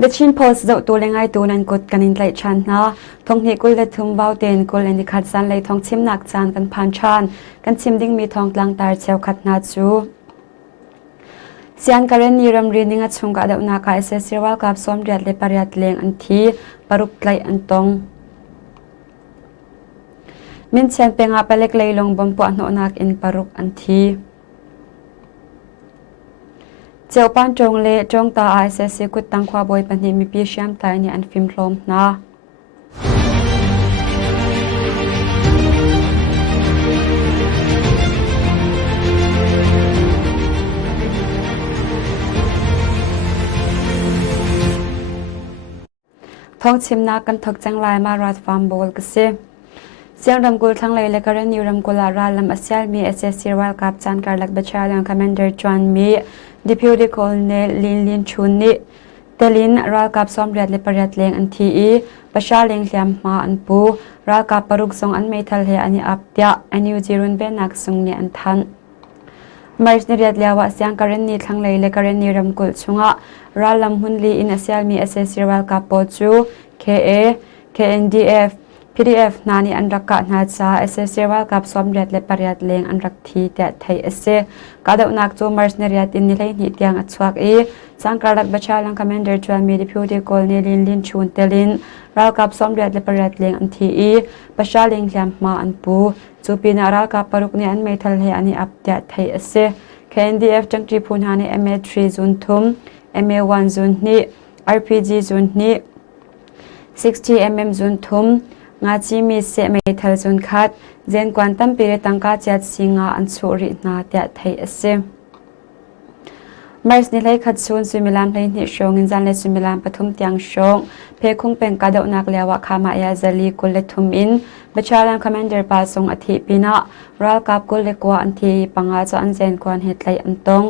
เดชินโพสเจ้าตัวเลงไอตัวนั้นกดกันอินไลชันนะทงนี้กุลเลทุมวาวเตนกุลเลนิขัดซันเลยทองชิมหนักจานกันผ่านชานกันชิมดิ้งมีทองกลางตาเชียวขัดนาจูเสียนการเนียรำเรียนนิงัดชงกะเดวนาคาเอเซซิวัลกับซ้อมเรียดเลปริยัดเลงอันทีปรุกไลอันตงมินเชียนเป็นอาเปเล็กเลยลงบนปวดโนนักอินปรุกอันทีเจ้าปันจงเละจงตาไอเซซิกุดตังควาบอยปันนี้มีปีเชียมตายในอันฟิมลมนะท้องชิมนักกันถกจังลายมาราดฟาร์มโบลกสิเสียงรำกุลทั้งเลยและก็เรื่องนิวรำกุลาราลำอาเซียนมีเอเซซิวัลกับจานการลักบัชาลังคอมมานเดอร์จวนมีดิพิวดิโคลเนลินชุนนิเตลินรัลกับซ้อมเรียดเลปริยัดเลงอันทีประชาเลงเลียมมาอันปูรัลกับปรุกทรงอันไม่ทัลเฮอันนี้อับเดียอันยูจิรุนเบนักทรงเนี่ยอันทันมาร์ชเนียดเลียวะเสียงการเนี้ทั้งเลยและก็เรื่องนิวรำกุลชงะรัลลำหุนลีอินอาเซียนมีเอเซซิวัลกับโปจูKA KNDF PDF นานีอันรักกะนาจาเอเซเซวัลกับสมเด็จและปริยัดเลงอันรักทีแต่ไทยเอเซกาดนักจูมาร์สเนรียตินนิเลนิเตียงอัจฉริยะสังกัดรักบัชาลังคอมมานเดอร์จวนมีดิพิวดิโกลเนลินชูนเตลินรัลกับสมเด็จและปริยัดเลงอันทีประชาเลงแหลมมาอันปูจูปีนารัลกับปรุกเนอันไม่ทัลเฮอันนี้อัปเดตไทยเอเซ KNDF จังจีพูนฮานี MA3 จุนทุม MA1 จุนนี้ RPG จุนนี้60mm จุนทุมงาจีมีเสไม่ทัลจุนคัดเจนกวนตั้มปีเรตังกาจัดสิงาอันสุรินาเตะไทยเอเซมาร์สนิเลขัดซุนสุมิลานเพลนิชงอินจันเลสุมิลานปฐุมเตียงชงเพคงเป็นกาดนักเลวะขามายาซาลีกุลเลทุมอินบัชาลันคอมมานเดอร์ปาสงอธิปีนะรัลกับกุลเลกวาอันทีปังอาจอันเจนกวนเฮตไลอันตง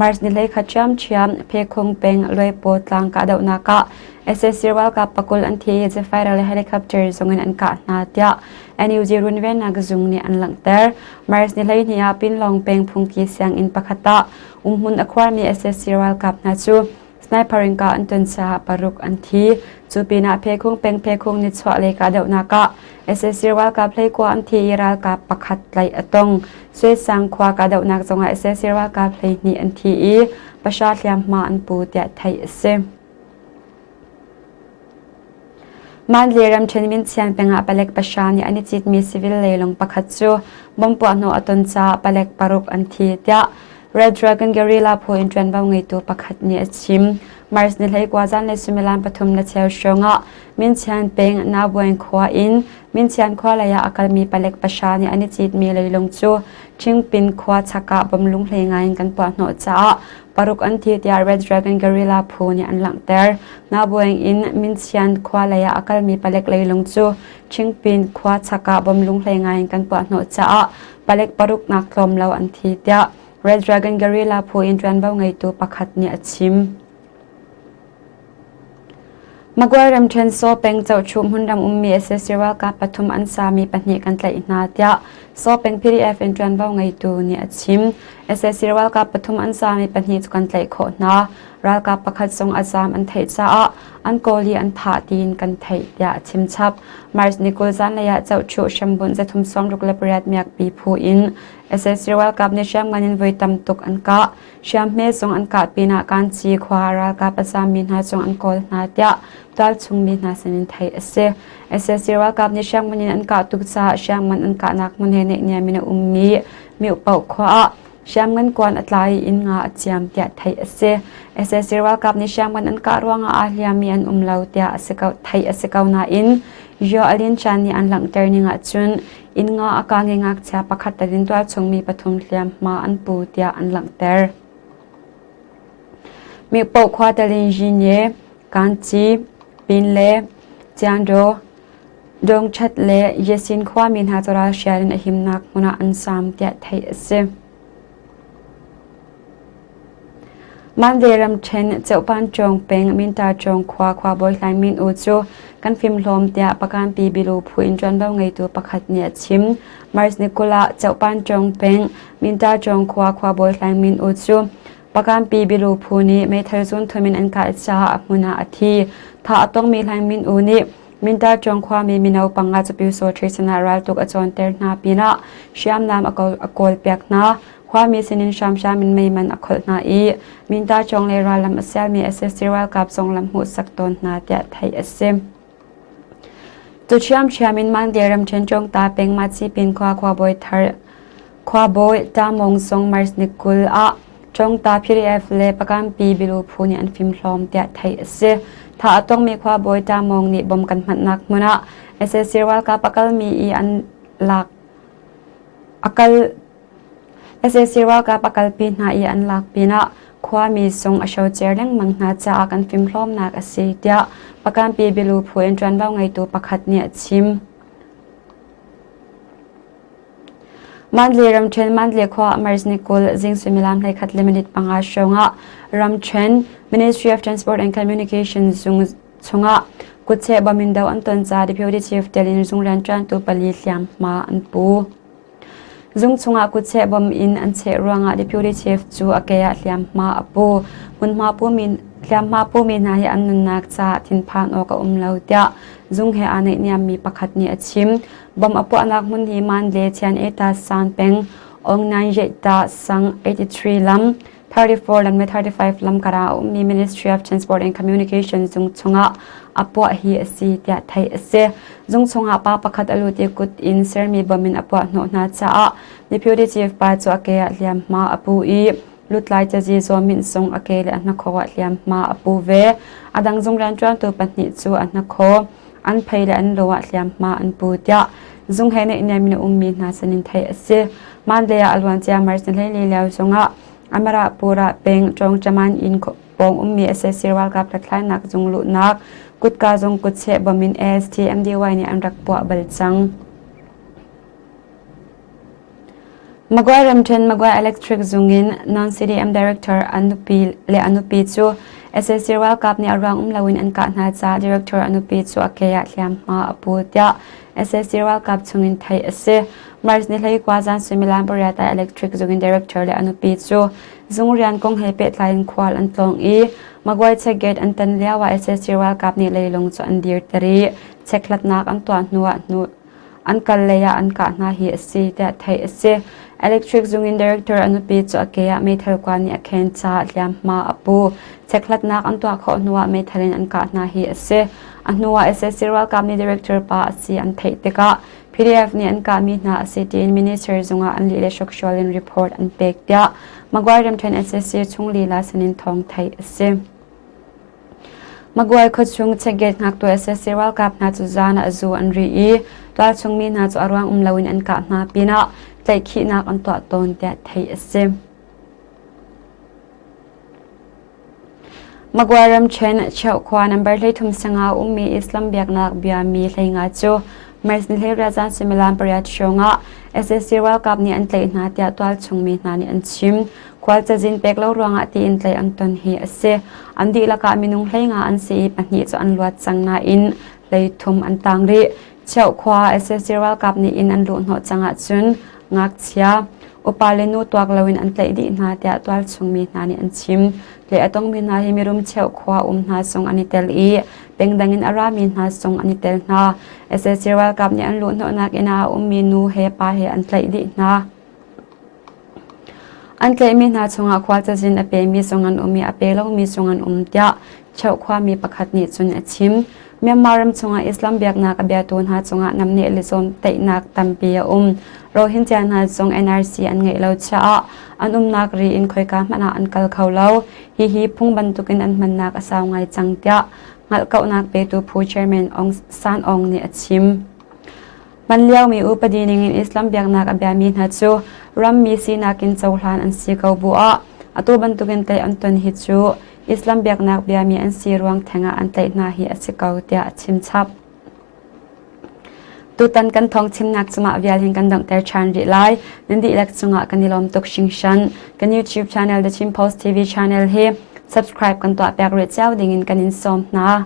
มาร์สนิเลขัดจำเชียมเพคงเป็นลอยโปตลังกาดนักเอเซซิวัลกับปกุลอันที่จะไฟร์เฮลิคอปเตอร์ส่งเงินอันกานาเตียอันยูจิรุนเวนักจุงนี่อันหลังเตอร์มาร์สนิเลนี่อาปินลองเป็นพุงกีเสียงอินปะคตะหุ่นอความีเอเซซิวัลกับนาจูสไนเปอร์ริงกาอันตุนซาปารุกอันที่จูปีนาเพคงเป็นเพคงนิสวะเลกาเดวนักเอเซซิวัลกับเพลกวาอันที่รัลกับปะคัดไลอตงสวยสังควากาเดวนักจงเอเซซิวัลกับเพลนี่อันที่ประชาชนมาอันปูเตียไทยเซมันเรียมเชนมินเซียนเป็นอาเปเล็กประชานีอันนี้จิตมีสิวิลเลยลงประคัตจูบอมปวดโนอัตนซาเปเล็กปารุกอันทีเดีย Red Dragon Guerrilla พูอินทรันบ่าวไงตัวประคัตนี้ชิมมาร์สนิเลกว่าจันเลสุมิลานปฐุมเลเชียวชงะมินเซียนเป็นนาบวนขวาอินมินเซียนขวาเลยอาการมีเปเล็กประชานีอันนี้จิตมีเลยลงจูชิงปินขวาชักกะบำรุงเพลงงานกันปวดโนจ้าปารุกอันที่เดีย Red Dragon Guerrilla พูนี่อันหลังเตอร์นาบวนอินมินเซียนขวาเลยอาการมีเปเล็กเลยลงจูชิงปินขวาชักกะบำรุงเพลงงานกันปวดโนจ้าเปเล็กปารุกนักลมเราอันที่เดีย Red Dragon Guerrilla พูอินทรันบ่าวไงตัวประคัตนี้ชิมมากว่าเริ่มเทรนโซเป็นเจ้าชุมหุ่นดำมีเอเซซิวัลกับปฐุมอันสามีปัญหากันไลนาเดียโซเป็น PDF อินทรันบ่าวไงตัวนี้ชิมเอเซซิวัลกับปฐุมอันสามีปัญหากันไลโคนารัลกับประคัตทรงอาซามอันไทยจ้าอันโกลีอันผาตีนกันไทยเดียชิมชับมาร์สนิโกลซันเลยเจ้าชุชมบุญจะทุ่มซ้อมรุกเลปริยัดเมียกปีพูอินเอเซซิวัลกับในเชื่อมกันอินไว้ตำตุกอันกะเชื่อมเมสงอันกาดปีนาการจีควารัลกับอาซามินหาทรงอันโกลนาเดียตัลชุงมีนาสนินไทยเอเซซิวัลกับในเชื่อมกันอันกาตุกซาเชื่อมมันอันกานักมันเฮเนเนียมินามีอุปขวาเชื่อมเงินกวนอัตไลอินงาเจียมเตียไทยเอเซซิวัลกับในเชื่อมกันอันการ่วงอาเลียมีอันเลาเตียเสกาไทยเสกานาอินยออลินชานีอันหลังเตอร์นิงาจุนอินงาอากางงักเชียประคัตดินตัวชงมีปฐุมเลียมมาอันปูเตียอันหลังเตอร์มีปกควาเตลินจินเยกันจีปินเล่เจียนโดดงชัดเล่เยสินความินฮาจราเชียรินอหิมนักมุนาอันสามเตียไทยเซมันเดรัมเชนเจ้าปันจงเป็นมินตาจงควาบอยไลมินอูจูกันฟิมลมเตียประการปีบิลูพูอินจวนบ่าวไงตัวประคัดเนียชิมมาร์สนิโคลาเจ้าปันจงเป็นมินตาจงควาบอยไลมินอูจู ประการปีบิลูพูนี้ไม่เทซุนทมินอันกาจ้ามุนาอธิถ้าต้องมีแรงมินอูนี้มินตาจงความมีมินเอาปังอาจะปิวโซทริสนารัลตุกอจอนเตอร์นาปีนะเชียมนามอากอลเปียกนะความมีสินินชามชามินไม่มันอคอลนาอีมินตาจงเลรัลลำเซลมีเอสเอสซีรัลกับทรงลำหูสักตนนาเดียไทยเอสเซมตุเชียมเชียมินมันเดียรัมเชนจงตาเป็งมาซีปินควาบอยทาร์ควาบอยตามงทรงมาร์สนิกุลอะจงตาพีรีเอฟเลประการปีบิลูพูนีอันฟิมลอมเดียไทยเอสเซถ้าต้องมีความบอยตามองนี่บ่มกันมันนักมุนะเอเซซีวัลกับอักลมีอันหลักอักลเอเซซีวัลกับอักลปีนาอันหลักปีนะความมีทรงอโชเจริญมังนาจะอากันฟิมล้อมนักเสียเดียประการปีบิลูพูเอ็นจวนว่าไงตัวประคัดเนี่ยชิมมันเลียรำเชนมันเลียขวามาร์สนิโคลจิงสุมิลามในขัดเลมินิตปังอาชงะรำเชน Ministry of Transport and Communications ซงะกุเชบามินดาวอันตันจาดิพิวดิชีฟเดลินซุงเรียนจันตุปลีเลียมมาอันปูซุงซงะกุเชบามอินอันเชรังะดิพิวดิชีฟจูอเกียเลียมมาอปูมุนมาปูมินเลียมมาปูมินายอันนุนักจาทินพานออกลาวเตียซุงเฮอันเนี่ยมีประคัดเนี่ยชิมบอมอปูอนักมุนฮีมันเลเทียนเอตาซานเป็งองนายเจตาสัง83ลำ34 and 35 lam kara mi Ministry of Transport and Communications zung chunga apwa hi asi tia thai ase zung chunga pa pakhat alu te kut in ser mi bomin apwa no na cha a deputy chief pa chu ake liam ma apu I lutlai cha ji zo min song ake le na kho liam ma apu ve adang zung ran chuan tu patni chu an na kho an phei le an lowa liam ma an pu tia zung he ne ina min ummi na sanin thai ase man le alwan cha mar sin le le law zonga Amara pura peng chong chaman in pong ummi assessirwal ka praklai nak jung lu nak kut ka jong kut che bamin STMDY ni amrak po balchang Magwai Ramchen Magwai Electric Zungin non-CDM Director Anupi chu assessirwal kap ni arang lawin an ka na cha Director Anupi chu akeya hliam ma apu tia assessirwal kap chungin thai ase Mars ni hlei kwa zan similam pariata electric zungin director le anupi chu zungrian kong hepe tlain khwal an tlong I magwai che gate an tan lewa SSC World Cup ni leilong chu an dir tari cheklat nak an twa nuwa nu an kal leya an ka na hi ase ta thai ase electric zungin director anupi chu akeya me thel kwa ni akhen cha hliam ma apu cheklat nak an twa kho nuwa me thalin an ka na hi ase anuwa SSC World Cup ni director pa asi an thei teka PDF ni an ka mi na city minister zunga an li le shokshwalin report an pek tia magwai ram then SSC chungli la sanin thong thai ase magwai kho chung cheget ngak to SSC World Cup na chu zana azu an ri I twal chung mi na chu arwang lawin an ka na pina tlai khi nak an to ton tia thai ase magwai ram chen chau khwa number le thum sanga ummi islam biak nak bia mi thainga chu Mars ni hlei razan similam pariat shonga SSC World Cup ni an tlei na tia twal chungmi na ni an chim kwal chajin pek lo ronga ti in tlei an ton hi ase an di laka minung hleinga an si pahni chu an luat changna in lei thum an tangri chau khwa SSC World Cup ni in an lu no changa chun ngak chia upalenu twak lawin an tlei di na tia twal chungmi na ni an chim le atong mi na hi mirum cheu khwa na song ani tel I pengdangin arami na song ani tel na SSC World Cup ni an lu no nak ina ummi nu he pa he an tlai di na an tlai mi na chunga khwa chajin ape mi song an ummi ape lo mi song an tia cheu khwa mi pakhat ni chun achim Myanmaram chunga Islam biak nak abia tun ha chunga namne lizom tei nak tampia Rohingya na chong NRC an ngei lo cha an nak ri in khoi ka mana an kal khaulo hi phung bantukin an man nak asaw ngai changtia ngal kau nak pe tu phu chairman ong san ong ni achim man liao mi upadining in Islam biak nak abia mi na chu ram mi si nakin chawhlan an si kau bu a atu bantukin tei an ton hi chu Islam biak nak bia mi an si ruang thenga an tei na hi asikau tia achim chap tutan kan Thawngchimnak chuma vial hin kan dang ter chan ri lai nandi ilak chunga kanilom tok shingshan kan YouTube channel the Chim Post TV channel he subscribe kan to pek re chaw dingin kanin som na